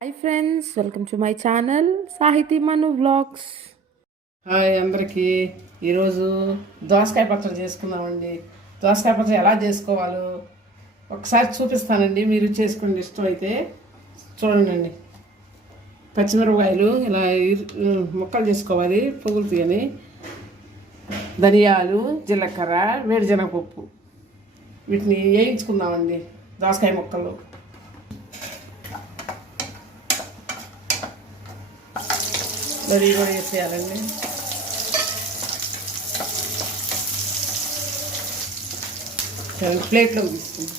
Hi friends, welcome to my channel సాహితీ మను vlogs. Hi అందరికీ. ఈరోజు దోసకాయ పచ్చడి చేసుకుందామండి. దోసకాయ పచ్చడి ఎలా చేసుకోవాలో ఒకసారి చూపిస్తానండి. మీరు చేసుకోండి, ఇష్టమైతే చూడండి. పచ్చిమిరపకాయలు ఇలా ముక్కలు చేసుకోవాలి, పొగులు తీయని. ధనియాలు, జీలకర్ర, వేరుశనగపప్పు వీటిని వేయించుకుందామండి. దోసకాయ ముక్కలు మరి కూడా వేసేయాలండి. ప్లేట్లోకి తీసుకుందాం.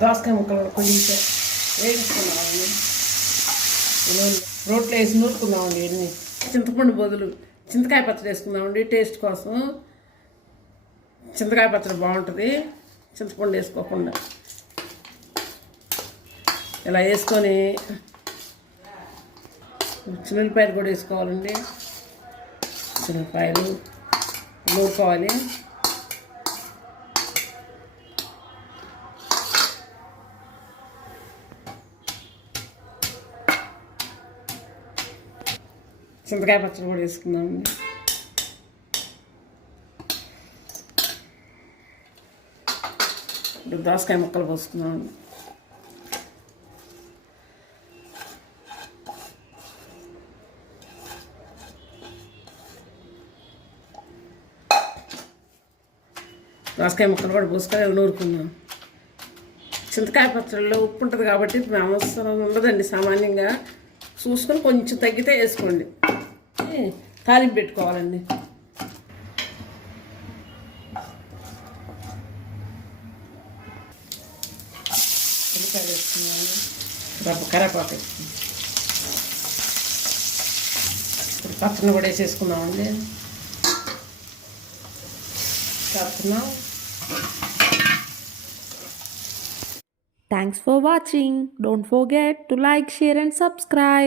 దోసకాయ ముక్కలు కొంచెం వేయించుకున్నామండి. రోట్లో వేసి నూరుకుందామండి. ఎన్ని చింతపండు బదులు చింతకాయ పచ్చడి వేసుకుందామండి. టేస్ట్ కోసం చింతకాయ పచ్చడి బాగుంటుంది చింతపండు వేసుకోకుండా. ఇలా వేసుకొని చిన్నపాయలు కూడా వేసుకోవాలండి. చిన్నపాయలు నూరుకోవాలి. చింతకాయ పచ్చడి కూడా వేసుకుందామండి. ఇప్పుడు దోసకాయ ముక్కలు పోసుకుందామండి. దోసకాయ ముక్కలు కూడా పోసుకొని నూరుకుందాం. చింతకాయ పచ్చడిలో ఉప్పు ఉంటుంది కాబట్టి అవసరం ఉండదండి. సామాన్యంగా చూసుకొని కొంచెం తగ్గితే వేసుకోండి. తాలింపు పెట్టుకోవాలండి. ఉల్లిపాయలు వేసుకున్నాను, కరేపాకు వేసుకున్నాను. ఇప్పుడు పచ్చని కూడా వేసేసుకున్నామండి. వేస్తున్నాం. Thanks for watching. Don't forget to like, share and subscribe.